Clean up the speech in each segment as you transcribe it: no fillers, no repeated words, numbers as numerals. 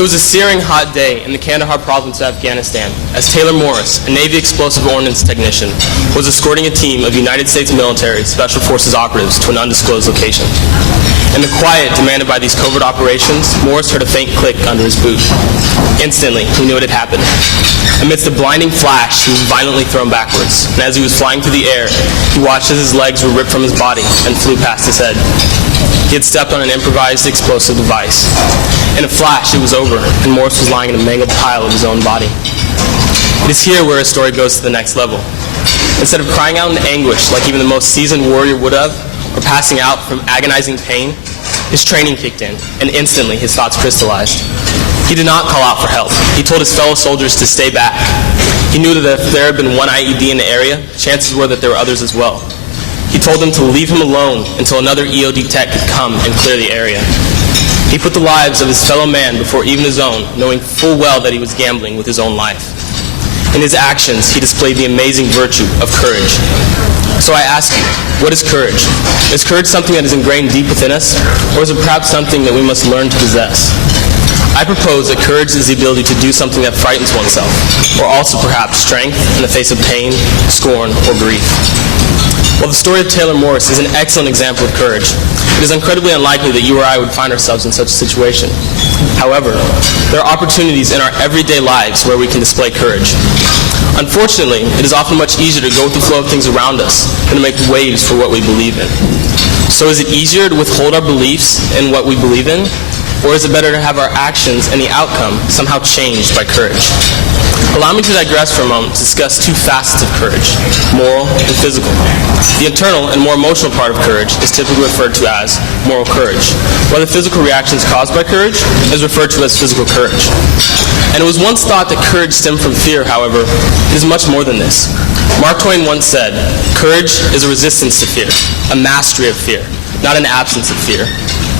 It was a searing hot day in the Kandahar province of Afghanistan as Taylor Morris, a Navy explosive ordnance technician, was escorting a team of United States military Special Forces operatives to an undisclosed location. In the quiet demanded by these covert operations, Morris heard a faint click under his boot. Instantly, he knew what had happened. Amidst a blinding flash, he was violently thrown backwards, and as he was flying through the air, he watched as his legs were ripped from his body and flew past his head. He had stepped on an improvised explosive device. In a flash, it was over, and Morris was lying in a mangled pile of his own body. It is here where his story goes to the next level. Instead of crying out in anguish like even the most seasoned warrior would have, or passing out from agonizing pain, his training kicked in, and instantly his thoughts crystallized. He did not call out for help. He told his fellow soldiers to stay back. He knew that if there had been one IED in the area, chances were that there were others as well. He told them to leave him alone until another EOD tech could come and clear the area. He put the lives of his fellow man before even his own, knowing full well that he was gambling with his own life. In his actions, he displayed the amazing virtue of courage. So I ask you, what is courage? Is courage something that is ingrained deep within us, or is it perhaps something that we must learn to possess? I propose that courage is the ability to do something that frightens oneself, or also perhaps strength in the face of pain, scorn, or grief. While the story of Taylor Morris is an excellent example of courage, it is incredibly unlikely that you or I would find ourselves in such a situation. However, there are opportunities in our everyday lives where we can display courage. Unfortunately, it is often much easier to go with the flow of things around us than to make waves for what we believe in. So is it easier to withhold our beliefs in what we believe in, or is it better to have our actions and the outcome somehow changed by courage? Allow me to digress for a moment to discuss two facets of courage, moral and physical. The internal and more emotional part of courage is typically referred to as moral courage, while the physical reactions caused by courage is referred to as physical courage. And it was once thought that courage stemmed from fear, however, it is much more than this. Mark Twain once said, "Courage is a resistance to fear, a mastery of fear, not an absence of fear.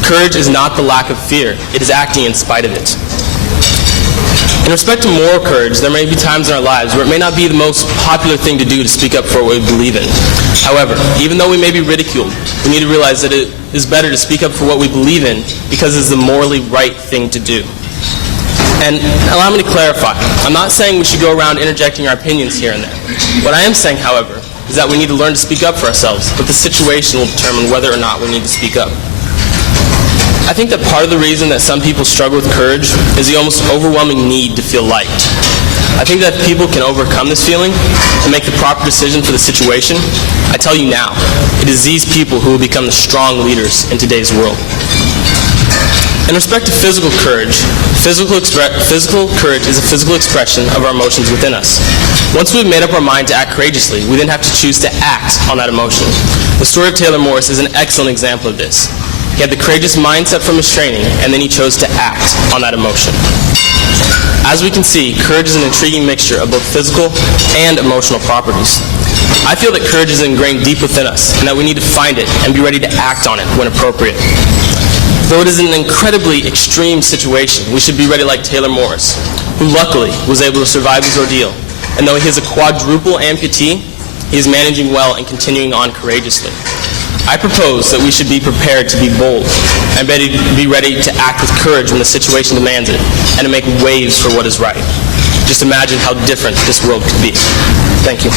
Courage is not the lack of fear, it is acting in spite of it." In respect to moral courage, there may be times in our lives where it may not be the most popular thing to do to speak up for what we believe in. However, even though we may be ridiculed, we need to realize that it is better to speak up for what we believe in because it is the morally right thing to do. And allow me to clarify, I'm not saying we should go around interjecting our opinions here and there. What I am saying, however, is that we need to learn to speak up for ourselves, but the situation will determine whether or not we need to speak up. I think that part of the reason that some people struggle with courage is the almost overwhelming need to feel liked. I think that if people can overcome this feeling and make the proper decision for the situation, I tell you now, it is these people who will become the strong leaders in today's world. In respect to physical courage, physical courage is a physical expression of our emotions within us. Once we've made up our mind to act courageously, we then have to choose to act on that emotion. The story of Taylor Morris is an excellent example of this. He had the courageous mindset from his training, and then he chose to act on that emotion. As we can see, courage is an intriguing mixture of both physical and emotional properties. I feel that courage is ingrained deep within us, and that we need to find it and be ready to act on it when appropriate. Though it is an incredibly extreme situation, we should be ready like Taylor Morris, who luckily was able to survive his ordeal. And though he is a quadruple amputee, he is managing well and continuing on courageously. I propose that we should be prepared to be bold and be ready to act with courage when the situation demands it, and to make waves for what is right. Just imagine how different this world could be. Thank you.